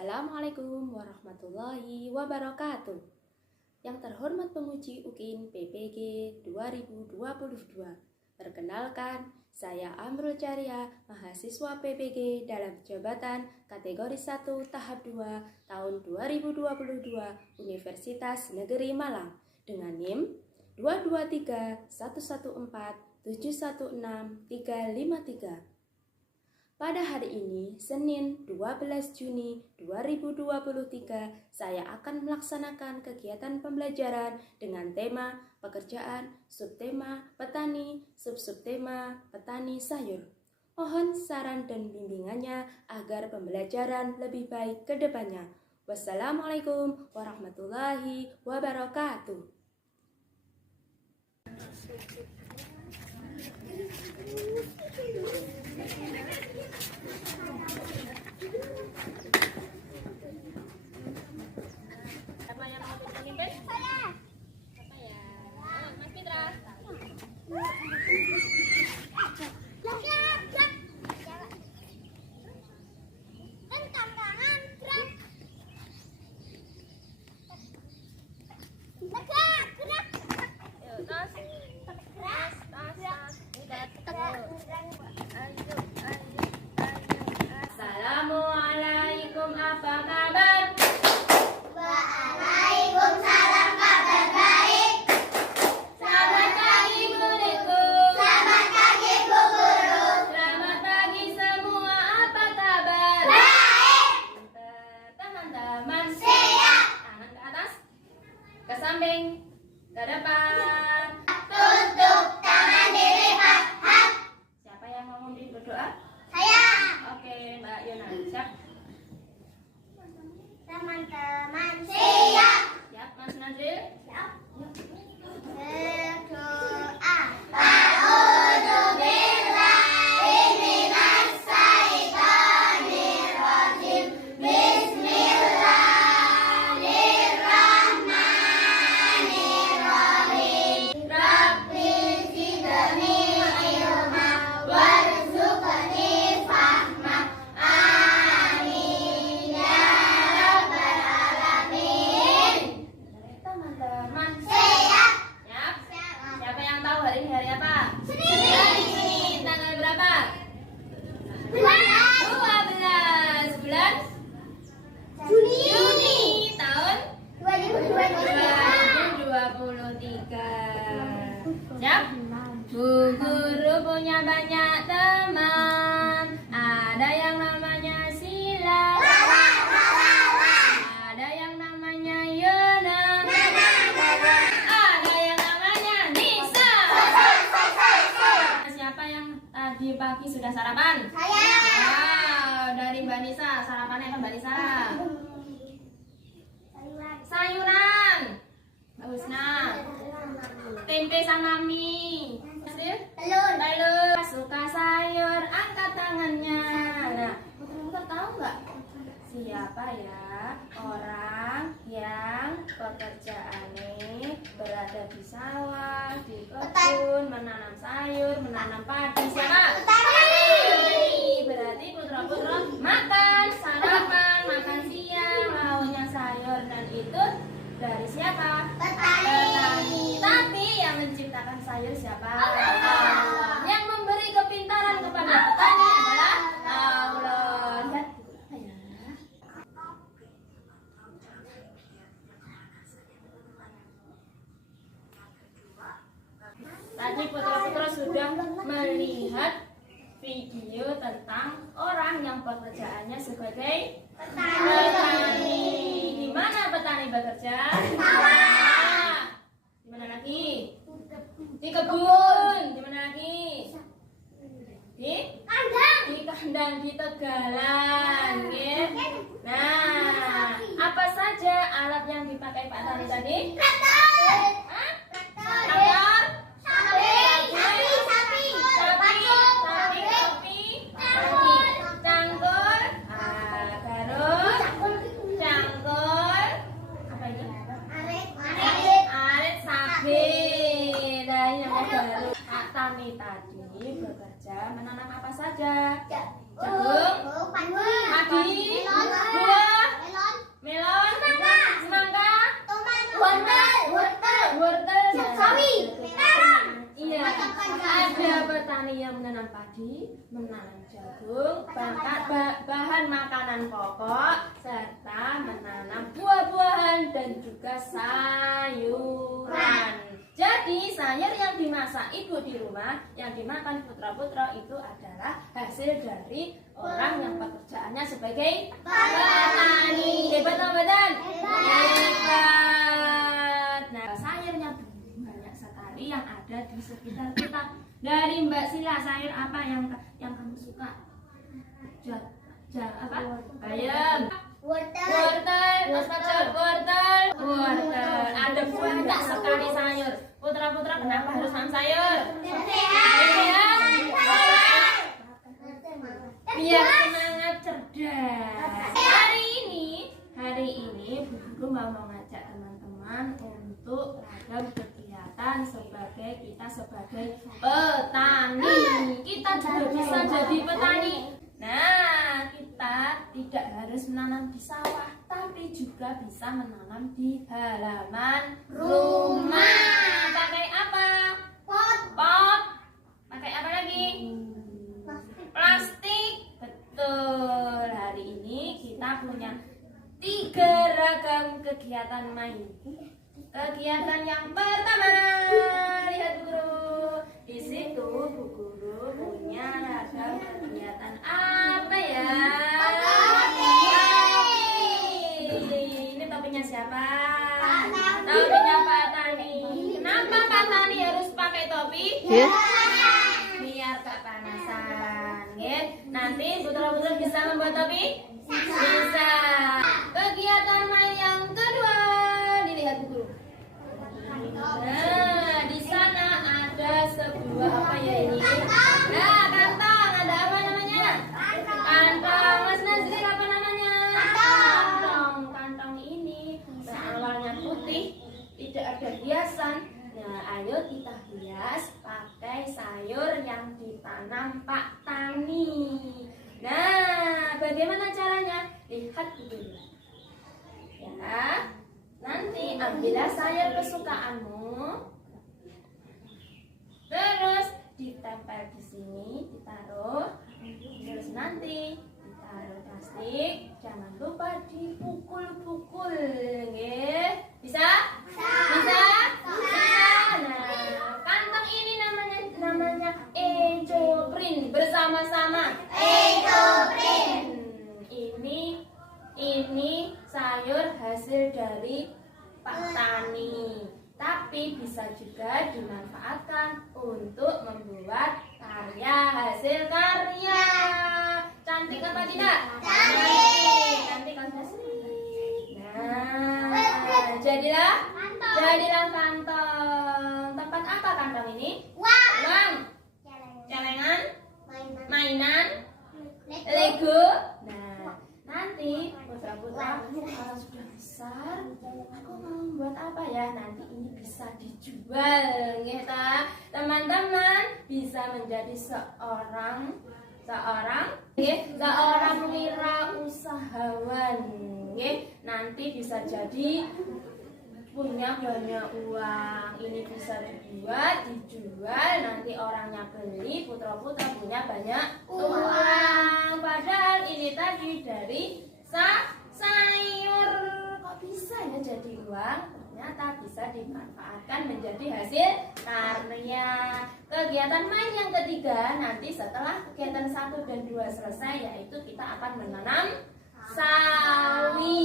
Assalamualaikum warahmatullahi wabarakatuh. Yang terhormat penguji UKIN PPG 2022. Perkenalkan, saya Amrul Caria, mahasiswa PPG dalam jabatan kategori 1 tahap 2 tahun 2022 Universitas Negeri Malang dengan NIM 2231147165353. Pada hari ini, Senin 12 Juni 2023, saya akan melaksanakan kegiatan pembelajaran dengan tema pekerjaan, subtema petani, subtema petani sayur. Mohon saran dan bimbingannya agar pembelajaran lebih baik ke depannya. Wassalamualaikum warahmatullahi wabarakatuh. Siapa yang mau memimpin? Saya. Siapa ya? Mas Fitra. Assalamualaikum, apa kabar? Waalaikumsalam, kabar baik. Selamat pagi muridku. Selamat pagi Bu Guru. Selamat pagi semua, apa kabar? Baik. Teman-teman, Siap. tangan ke atas, ke samping, ke depan. Tutup tangan dilipat. Hap. Siapa yang mau memimpin berdoa? Saya. Oke, Mbak Yona, siap? Teman-teman siap. Siap, Mas Nazril? Siap. Berdoa. A'udzubillahi minasyaitonirrajim. Bismillahirrahmanirrahim. Rabbi zidni ilma warzuqni fahma. Amin ya rabbal alamin. Teman-teman, Siap. siap? Siapa yang tahu hari ini hari apa? Senin. Hari Senin, tanggal berapa? 12 bulan Juni tahun 2023. Siap? Bu Guru punya banyak teman. Ada yang namanya Sila, ada yang namanya Yona, ada yang namanya Nisa. Siapa yang tadi pagi sudah sarapan? Saya. Wow, dari Mbak Nisa, sarapannya apa Mbak Nisa? Sayuran. Bagusnya. Tempe sama mie. Telur. Suka sayur, angkat tangannya. Nah, muter-muter tahu nggak siapa ya orang yang pekerjaannya berada di sawah, di kebun, menanam sayur, menanam padi? Siapa? Petani. Berarti putra-putra makan, sarapan, makan siang, lauknya sayur, dan itu dari siapa? Petani. Tapi yang menciptakan sayur siapa? Allah. Yang memberi kepintaran kepada petani adalah Allah. Lihat apa ya? Tadi putra-putra sudah melihat video tentang orang yang pekerjaannya sebagai petani. Di mana petani bekerja? Sawah. Di mana lagi? Di kebun. Di mana lagi? Di kandang, di tegalan. Ya. Nah, apa saja alat yang dipakai Pak Tani tadi? Hah? Traktor? Cangkul, cangkul, apa ini? Arit, sabit. Nah, ini namanya baru. Pak Tani tadi bekerja menanam apa saja? Jagung, padi, buah, melon, semangka, wortel, wortel, sawi, terong. iya, ada petani yang menanam padi, menanam jagung, bahan makanan pokok, serta menanam buah-buahan dan juga sayuran. Jadi sayur yang dimasak ibu di rumah, yang dimakan putra-putra itu adalah hasil dari orang yang pekerjaannya sebagai petani. Hebat teman-teman? Hebat. Nah, sayurnya banyak sekali yang ada di sekitar kita. Dari Mbak Sila, sayur apa yang kamu suka? Apa? Bayam. Wortel. Ada banyak sekali sayur. Putra-putra kenapa harus makan sayur? Biar semangat cerdas. Hari ini Bu Guru mau mengajak teman-teman untuk ragam kegiatan kita sebagai petani. Kita juga bisa jadi petani. Nah, kita tidak harus menanam di sawah, tapi juga bisa menanam di halaman rumah. Pakai apa? Pot. Pakai apa lagi? Plastik. Betul. Hari ini kita punya 3 ragam kegiatan main. Kegiatan yang pertama, lihat Bu Guru. Di situ Bu Guru punya ragam kegiatan apa ya? Ini topinya siapa? Topinya Pak Tani. Kenapa Pak Tani harus pakai topi? Biar gak panasan. Nanti putra-putra bisa membuat topi? Bisa. Kegiatan main yang kedua, dilihat Bu Guru. Nah, di sana ada sebuah apa ya ini? Nah, kantong. Ada apa namanya? Kantong. Mas Nazril, apa namanya? Kantong ini awalnya putih, tidak ada hiasan. Nah, ayo kita hias pakai sayur yang ditanam Pak Tani. Nah, bagaimana caranya? Lihat dulu. Ya. Nanti ambillah sayur kesukaanmu, terus ditempel di sini, ditaruh, terus nanti ditaruh plastik, jangan lupa dipukul-pukul, bisa? Bisa? Nah, kantong ini namanya Ecoprint, bersama-sama. Ecoprint. Ini sayur hasil dari Pak Tani, tapi bisa juga dimanfaatkan untuk membuat hasil karya. Cantik apa tidak? Cantik kan Nah, jadilah kantong. Tempat apa kantong ini? Uang, celengan, mainan, Lego. Nah, nanti putra-putra kalau sudah besar, aku mau membuat apa ya? Nanti ini bisa dijual, teman-teman bisa menjadi seorang wirausahawan, nanti bisa jadi punya banyak uang. Ini bisa dijual, nanti orangnya beli, putra-putra punya banyak uang. Padahal ini tadi dari sayur. Kok bisa ya jadi uang? Ternyata bisa dimanfaatkan menjadi hasil karya. Kegiatan main yang ketiga, nanti setelah kegiatan 1 dan 2 selesai, yaitu kita akan menanam sawi.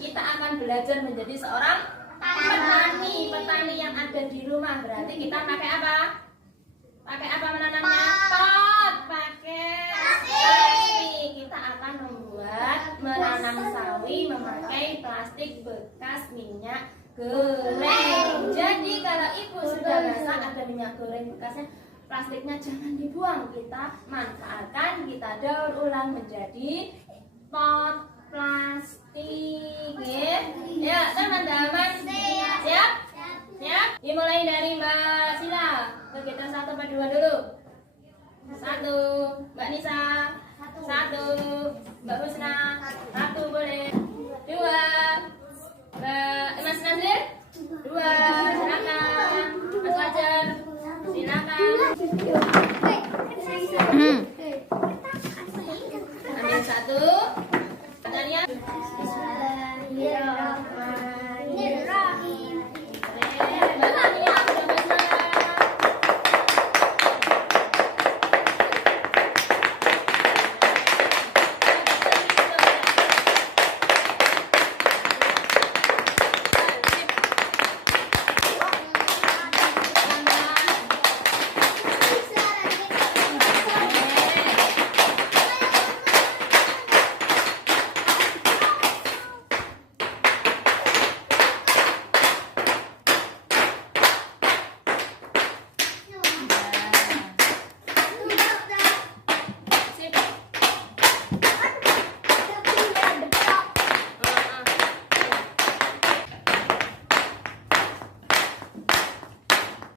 Kita akan belajar menjadi seorang petani yang ada di rumah. Berarti kita pakai apa? Pakai apa menanamnya? Pot. Pakai plastik. Kita akan menanam sawi memakai plastik bekas minyak goreng. Jadi kalau ibu sudah masak ada minyak goreng bekasnya, plastiknya jangan dibuang. Kita manfaatkan, kita daur ulang menjadi pot plastik. Ya, teman-teman, siap? Dimulai dari Mbak Sila. Kegiatan 1 apa 2 dulu? 1. Mbak Nisa. 1. Mbak Husna. 1 boleh. Dua. Mas Nazir? Dua. Silakan. Mas Fajar? Silakan. Ambil satu. Tania. Bismillahirrahmanirrahim. Mbak Tania sudah bersemangat.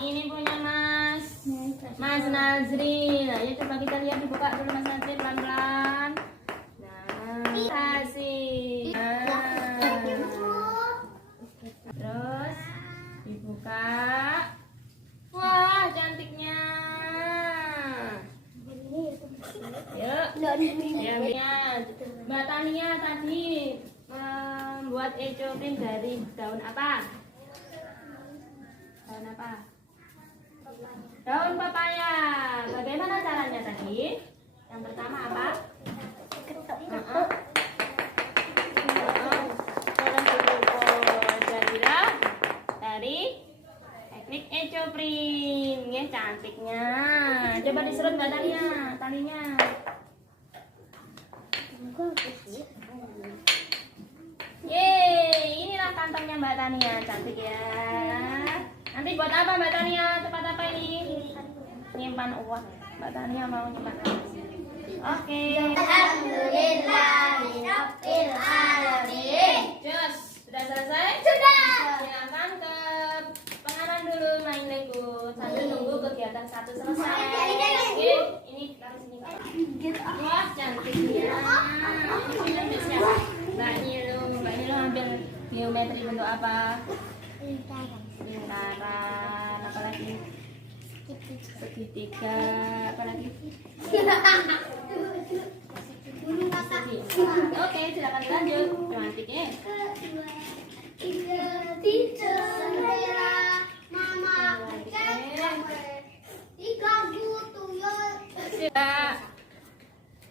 Ini punya Mas Nazri. Nah, ya coba kita lihat, dibuka dulu Mas Nazri pelan-pelan. Nah, kasih. Terus dibuka. Wah, cantiknya. Yuk. Ya, Mbak Tania tadi membuat ecopin dari daun apa? Daun apa? Daun papaya. Bagaimana caranya tadi? Yang pertama apa? Jadilah dari teknik ecoprint. Ya, cantiknya. Coba diserut Mbak Tania, talinya. Yeay, inilah kantongnya Mbak Tania, cantik ya. Nanti buat apa Mbak Tania? Tempat apa ini? Nyimpan uang. Mbak Tania mau nyimpan uang. Oke. Alhamdulillahirabbil alamin. Jos, sudah selesai? Sudah. Silakan ke pengaman dulu main Lego. Sambil nunggu kegiatan satu selesai. Oke, ini taruh sini Kak. Wah, cantiknya. Ini ambil siapa? Mbak Nilu. Mbak Nilu ambil geometri bentuk apa? Lingkaran. Apa lagi? Segitiga. Apa lagi? Oke, silakan dilanjut. Cantik ya.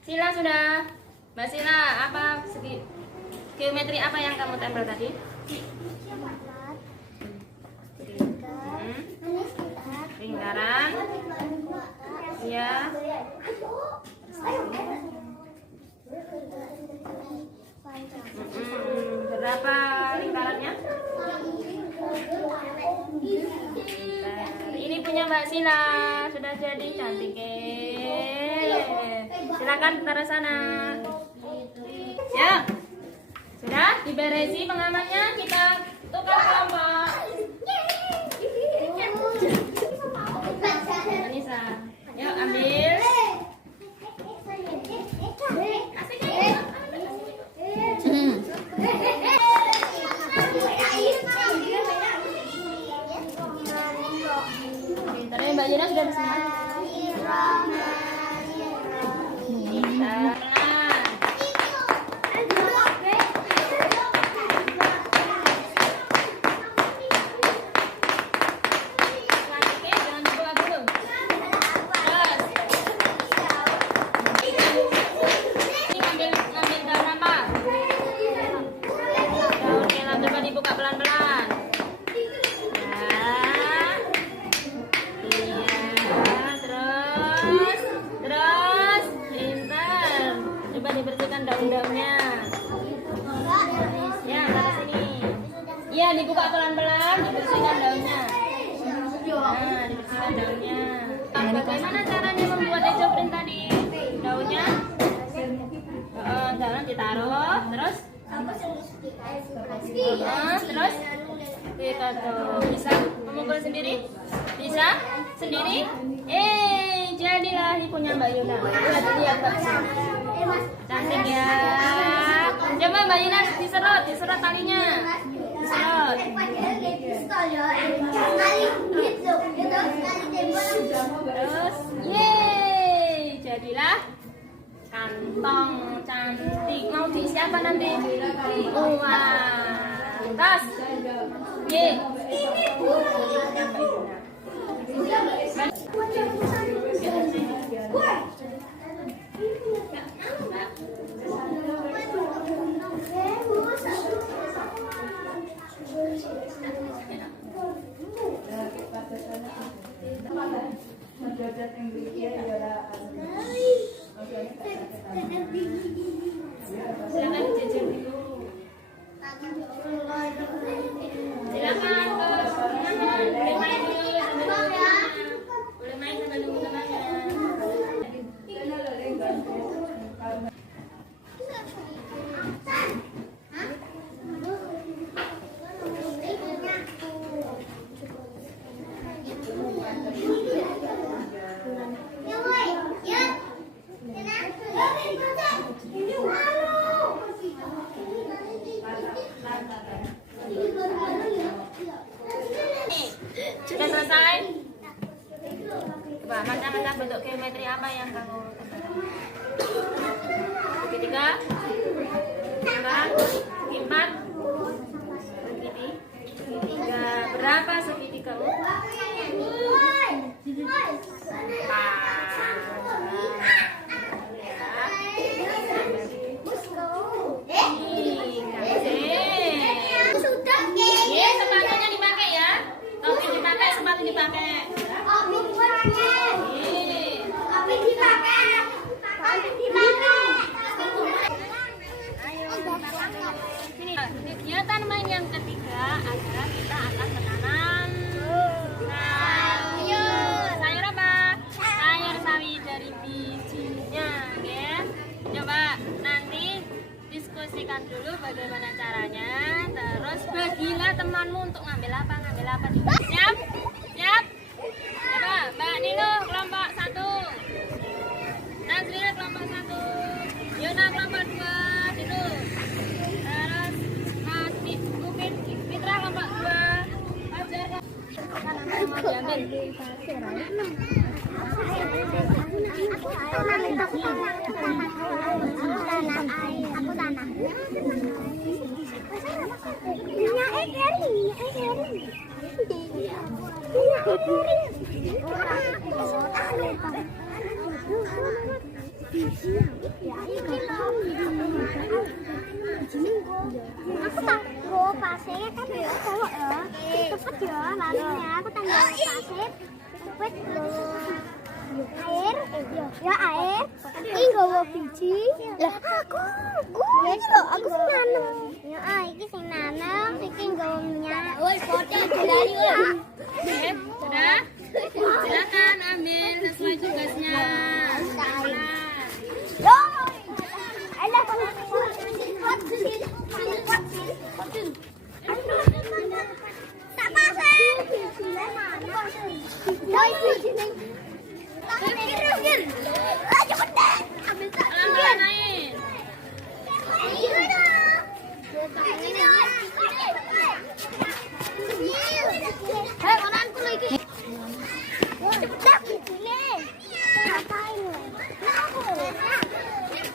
Sila sudah. Mbak Sila, apa geometri apa yang kamu tempel tadi? Lingkaran. Ya. Berapa lingkarannya? Ini punya Mbak Sila, sudah jadi, cantik. Silakan taruh sana. Ya, sudah diberesi pengamannya, kita tukar kelompok. Anissa, yuk ambil. Bentar ya, Mbak Jena sudah bersemangat. Dibersihkan daun-daunnya. Ya, taruh sini. Iya, dibuka pelan-pelan, dibersihkan daunnya. Nah, dibersihkan daunnya. Bagaimana caranya membuat ecoprint tadi? Daunnya jangan ditaruh, terus terus kita tuh bisa memukul sendiri, bisa sendiri. Jadilah ini punya Mbak Yuna. Lihat Mbak. Cantik ya. Coba Mbak Yuna diserut talinya. Diserut. Terus, yeay, jadilah kantong cantik. Mau diisi apa nanti? Uang. Tas. Yeay. Silakan jajan dulu. Silakan boleh main dulu boleh main sama teman-temannya. Sudah selesai? Coba macam-macam bentuk geometri apa yang kamu segitiga, empat, empat, segitiga. Berapa segitiga? Sepatunya dipakai ya. Topi dipakai, sepatu dipakai. Kegiatan main yang ketiga adalah kita akan menanam sayur. Sayur apa? Sayur sawi dari bijinya, ya. Coba nanti diskusikan dulu bagaimana caranya. Terus bagilah temanmu untuk ngambil apa. Siap? Siap? Coba Mbak Nino kelompok 1, Nazril kelompok 1, Yona kelompok 2, Dino. Terus Mas Mungkin Fitra kelompok 2, Fajar mau diambil. Aku tak go pasirnya kan ya cowok ya. Cepet ya larinya. Aku tanggal pasir. Cepet loh. Air, ya air. Ini nggawa biji. Lah aku. Ya kok aku sing nanam. Ya iki sing nanam, iki nggawa minyak. Woi, foto dilari ora. Sudah? Silakan ambil sesuai tugasnya. Yo. Alah tak pasir. Pelan-pelan naik. Hei, konanku lagi. Cepet begini. Ngapain lu?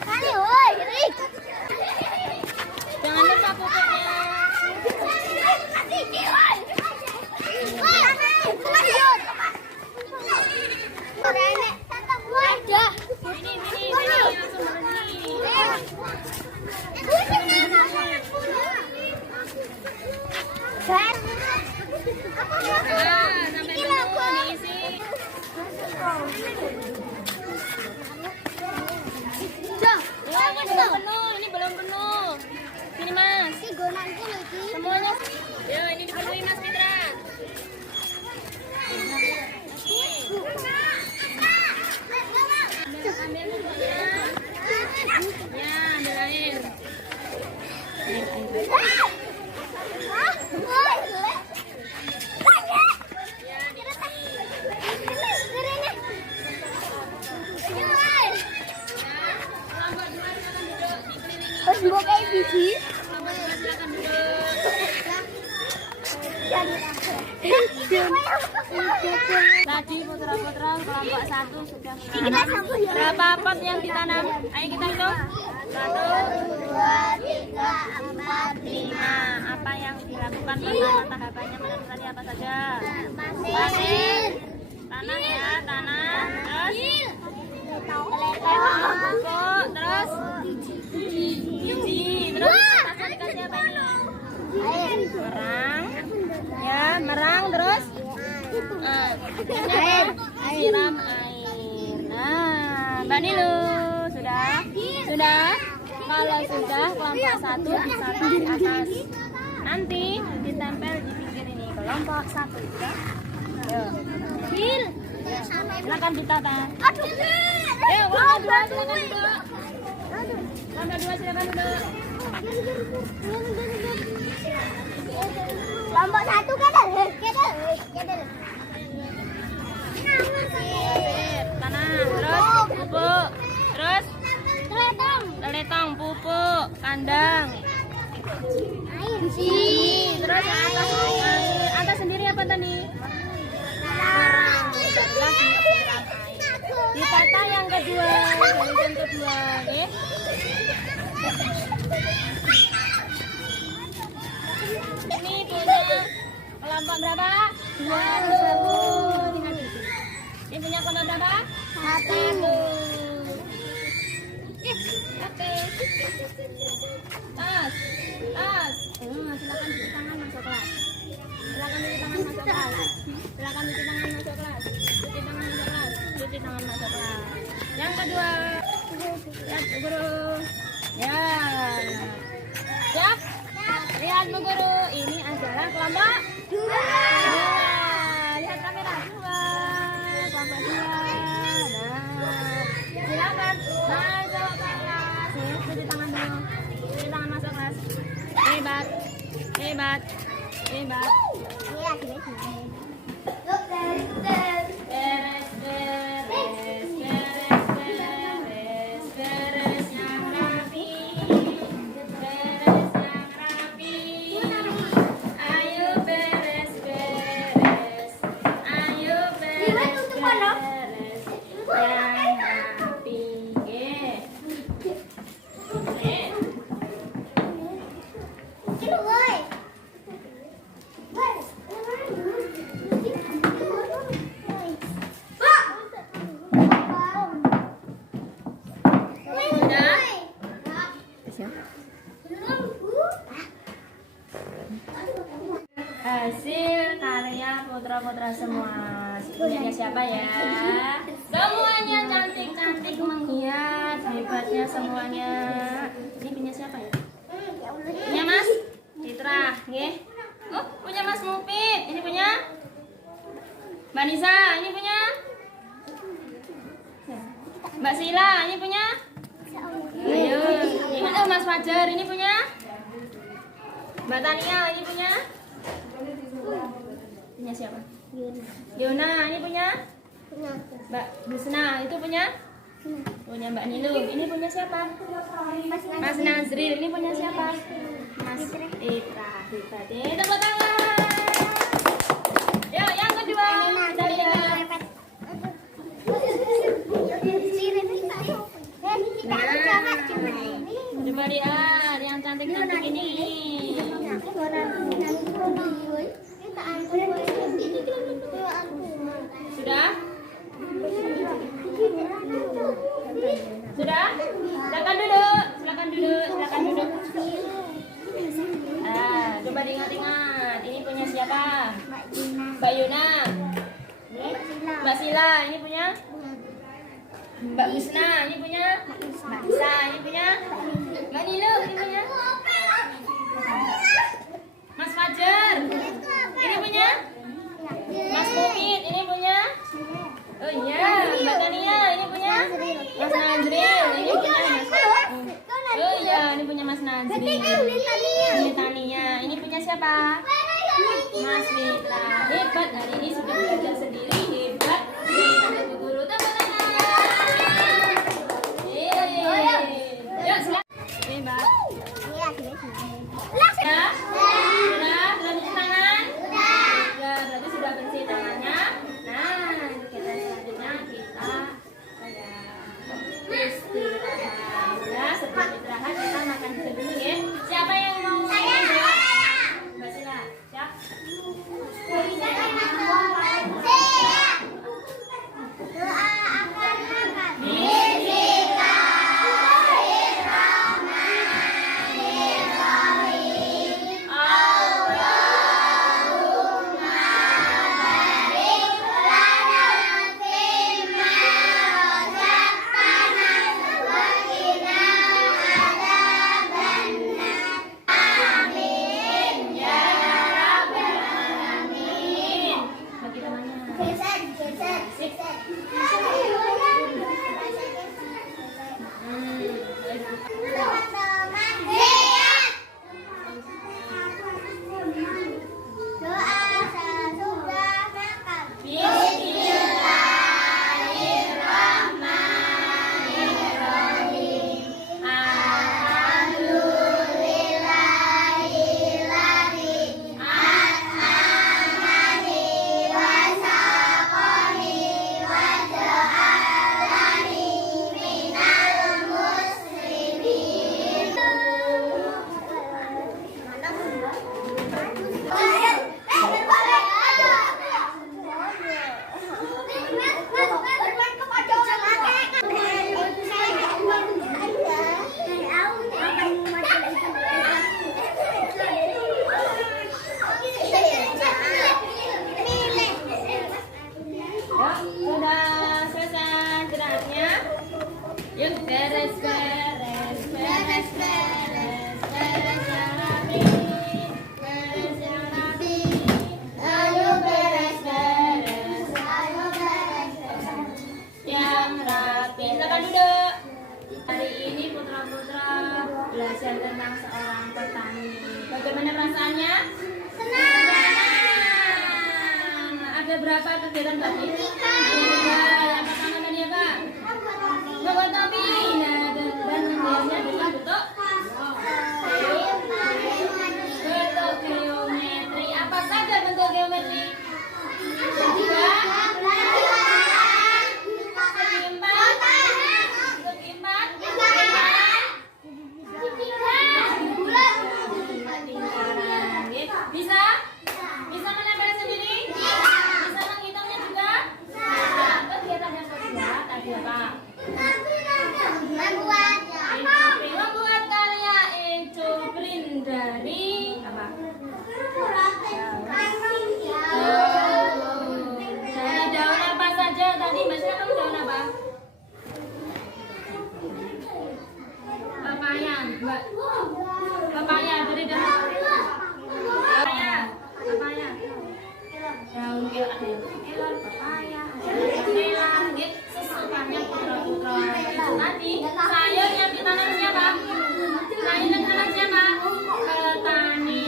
Kali, woi, Rik. Jangan lupa pupuknya. Sampai penuh diisi. Ini belum penuh. Sini Mas. Semuanya. Yo, ini dipenuhi Mas Fitra. Ambil semuanya. Ya, ambil air. Terus mbok kayak biji. Silakan duduk. Tadi putra-putra kelompok 1 sudah menanam. Berapa pot yang ditanam? Ayo kita hitung. 1, 2, 3, 4, 5. Apa yang dilakukan pertama tahapannya menanam tadi apa saja? Pasir. Tanam ya, tanam. Terus pupuk, terus biji. Terus pasir dikasih apa ini? Merang. Ya, merang terus siram air. Nah, Mbak Nilu sudah? Sudah? Kalau sudah kelompok 1 bisa di atas. Nanti ditempel di pinggir ini kelompok 1 ya. Ayo. Silakan ditata. Ayo, kelompok 2 silakan duduk. Kelompok 2 silakan duduk. Kelompok 1 kedel. Tanah, terus pupuk, terus teletong, pupuk, kandang, biji, terus air. Atas sendiri apa tadi? Ditata yang kedua, yang kedua, ya. Ini punya kelompok berapa? 2. Ini punya kelompok berapa? 1. Oke. Tas. Silakan cuci tangan masuk kelas. Silakan cuci tangan masuk kelas. Silakan cuci tangan masuk kelas. Cuci tangan masuk kelas. Cuci tangan masuk kelas. Yang kedua. Lihat Bu Guru. Ya. Siap? Lihat Bu Guru. Ini adalah kelompok 2. Lihat kamera 2. Kelompok 2. Nah, silakan masuk kelas. Cuci tangan dulu. Cuci tangan masuk kelas. Hebat. Hebat. Hebat. Beres yang rapi. Beres yang rapi. Ayo beres. Ayo beres. Yang rapi. Hasil karya putra-putra semua. Punyanya siapa ya? Semuanya cantik-cantik menghias. Hebatnya semuanya. Ini punya siapa ya? Punya Mas Citra, nggih. Oh, punya Mas Mupit. Ini punya Mbak Nisa. Ini punya Mbak Sila. Ini punya Ayo. Ini tuh Mas Fajar. Ini punya Mbak Tania. Ini punya siapa? Yona. Ini punya Mbak Husna. Itu punya Mbak Nilu. Ini punya siapa? Mas Nazril. Ini punya siapa? Mas Itra. Hebat. Tepuk tangan. Yuk, yang kedua. Kita lihat. Coba lihat yang cantik-cantik ini. Sudah? Sudah? Silakan duduk. Coba diingat-ingat. Ini punya siapa? Mbak Yuna. Mbak Sila. Ini punya Mbak Husna. Ini punya Mbak Isa. Ini punya Mbak Nilu. Ini punya Mas Fajar. Ini punya Mas Mufid. Ini punya oh iya Mbak Tania. Ini punya Mas Nazril. Ini punya Mas oh iya ini punya Mas Nazril. Ini Tania. Ini punya siapa? Mas Mitra. Hebat, hari ini sudah belajar sendiri. Hebat. Ini Bu Guru. Tepuk tangan. Yuk silakan. Hebat. Beres, beres, beres, beres, beres yang rapi. Beres yang rapi. Ayo beres, beres. Ayo beres, beres. Yang rapi. Silakan duduk. Hari ini putra-putra belajar tentang seorang petani. Bagaimana perasaannya? Senang. Ada berapa kegiatan tadi? Tiga. Yang pertama tadi apa? Membuat topi. Nah, dan hasilnya bisa bentuk geometri. Apa saja bentuk geometri? Tiga. Bisa? Bisa menempel sendiri? Bisa menghitungnya juga? Nah, kegiatan yang kedua tadi apa? Membuat karya Ejobrin dari apa? Dari daun apa saja tadi? Maksudnya kamu daun apa? Papaya, Mbak. Papaya dari daun papaya. Papaya. Daun kelor, ada yang kelor, papaya, ada yang melon, gitu. Sesuatunya putra-putra. Tadi sayur yang ditanam siapa? Sayur yang ditanam siapa? Petani.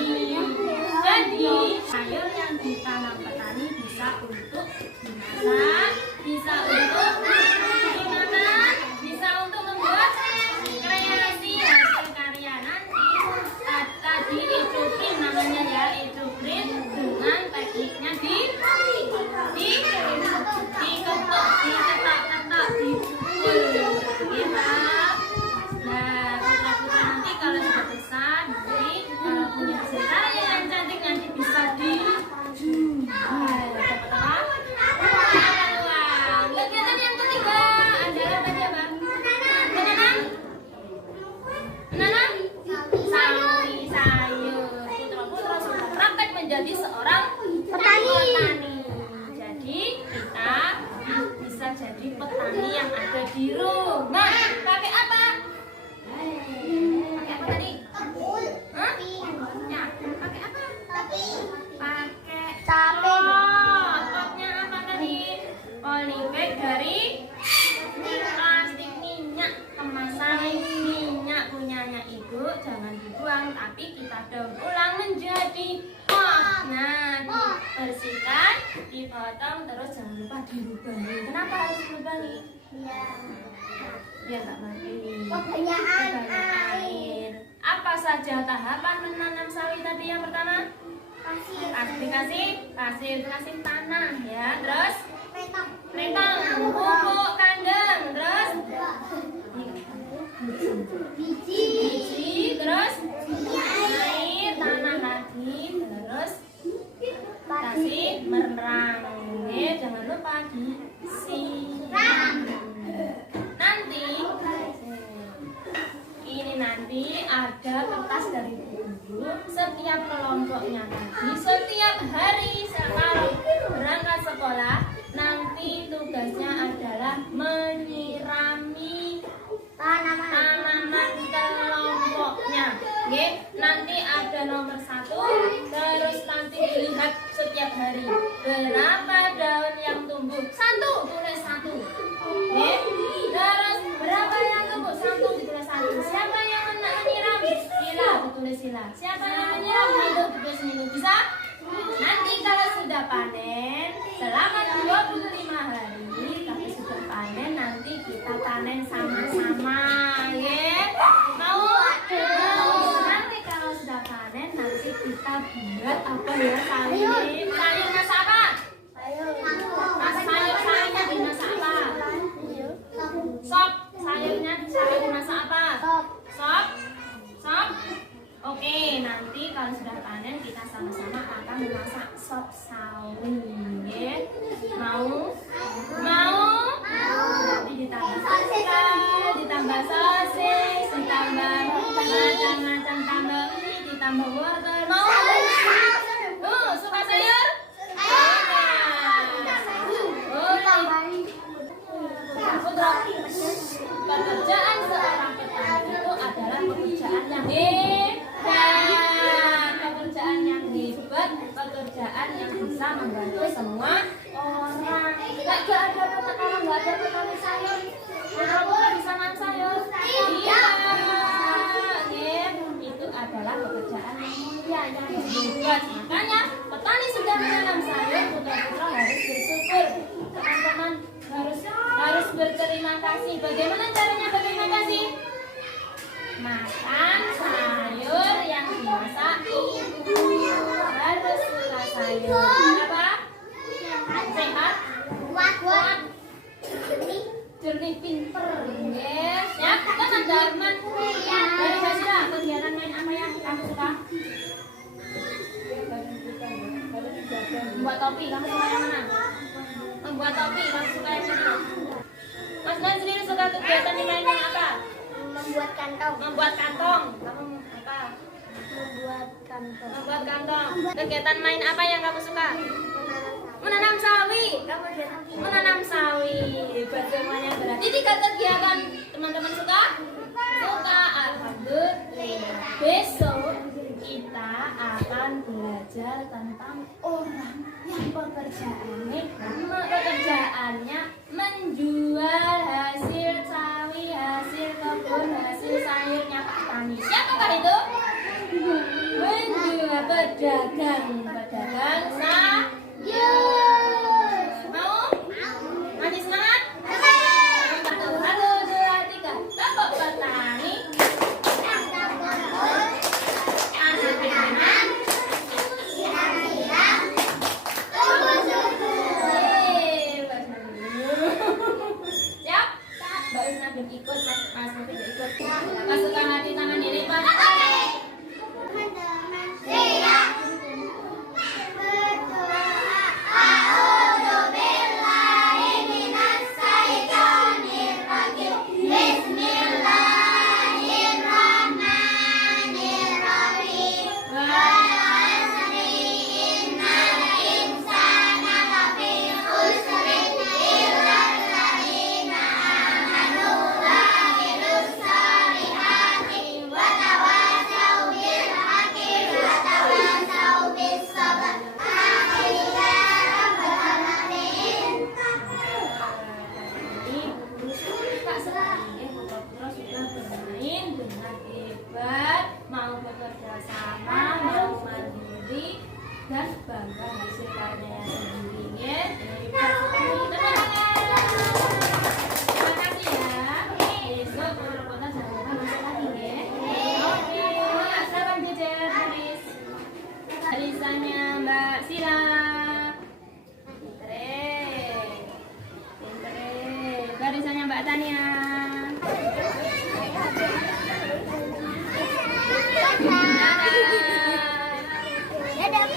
Jadi sayur yang ditanam petani bisa untuk dimasak, bisa untuk dimakan, bisa untuk membuat kreasi hasil karya nanti. Tadi Ejobrin namanya ya, Ejobrin dengan tekniknya diketuk, diketak-ketak, dipukul, gitu. Nah, putra-putra nanti kalau sudah besar, nanti kalau punya hasil karya yang cantik nanti bisa dijual. Dapat apa? Uang. Kegiatan yang ketiga adalah tadi apa? Menanam? Menanam? Sayur. Putra-putra sudah praktek menjadi seorang petani. Jadi kita bisa jadi petani yang ada di rumah. Pakai apa? Pakai apa tadi? Hah? Ya, pakai apa? Pakai topnya apa tadi? Polybag dari plastik minyak, kemasan minyak punyanya ibu, jangan dibuang tapi kita daur ulang menjadi pot. Nah, dibersihkan, dipotong, terus jangan lupa dilubangi. Kenapa harus dilubangi? Biar nggak mati. Kebanyakan air. Apa saja tahapan menanam sawit tadi yang pertama? Kasih tanah ya, terus retang, pupuk kandang, terus biji, terus air, tanah lagi, terus kasih merang. Jangan lupa disiram. Nanti ada kertas dari guru. Setiap kelompoknya tadi setiap hari kalau berangkat sekolah nanti tugasnya adalah menyirami tanaman kelompoknya. Oke, nanti ada nomor 1, terus nanti dilihat setiap hari berapa daun yang tumbuh. 1, tulis 1. Oke, terus berapa yang tumbuh? 1, ditulis 1. Siapa yang menyiram? Sila, ditulis Sila. Siapa yang menyiram? Milu, ditulis Milu. Bisa? Nanti kalau sudah panen selama 25 hari, tapi sudah panen nanti kita panen sama-sama, ya. Mau? Nanti kalau sudah panen nanti kita buat apa ya? Sayur masak apa? Sayurnya dimasak apa? Sop. Sayur dimasak apa? Sop. Oke, nanti kalau sudah panen kita sama-sama akan memasak sop sawi, ya. Mau? Nanti ditambah sosis, ditambah macam-macam, tambah ini, ditambah wortel. Mau? Suka sayur? Pekerjaan belajar petani sayur? Putra putri bisa nanam sayur? Iya. Itu adalah pekerjaan yang mulia yang hebat. Makanya petani sudah menanam sayur, putra-putra harus bersyukur. Teman-teman harus berterima kasih. Bagaimana caranya berterima kasih? Makan sayur yang dimasak ibu. Harus suka sayur. Kenapa? Sehat, kuat, jernih, pinter. Yes. Ya, teman Darman. Dari Hasra, kegiatan main apa yang kamu suka? Membuat topi. Kamu suka yang mana? Membuat topi. Kamu suka yang mana? Mas Dan sendiri suka kegiatan main yang apa? Membuat kantong. Membuat kantong. Kamu apa? Membuat kantong. Membuat kantong. Kegiatan main apa yang kamu suka? Menanam sawi. Kamu menanam sawi. Hebat semuanya. Berarti 3 kegiatan teman-teman suka? Suka. Alhamdulillah. Besok kita akan belajar tentang orang yang pekerjaannya menjual hasil sawi, hasil kebun, hasil sayurnya Pak Tani. Siapakah itu? Menjual pedagang sayur. Mau? Masih semangat? Satu, dua, tiga. Tepuk petani. Anak-anak. Siap? Mbak Isna belum ikut, Mas Mufid ikut. Masukkan hati tangan diri, Pak. Dan bangga hasil karyanya sendiri ya. Terima kasih ya. Besok putra-putra jangan lupa masuk lagi ya. Oke, salam jejer tulis. Tulisannya Mbak Sila. Pintere. Barisannya Mbak Tania. Dadah.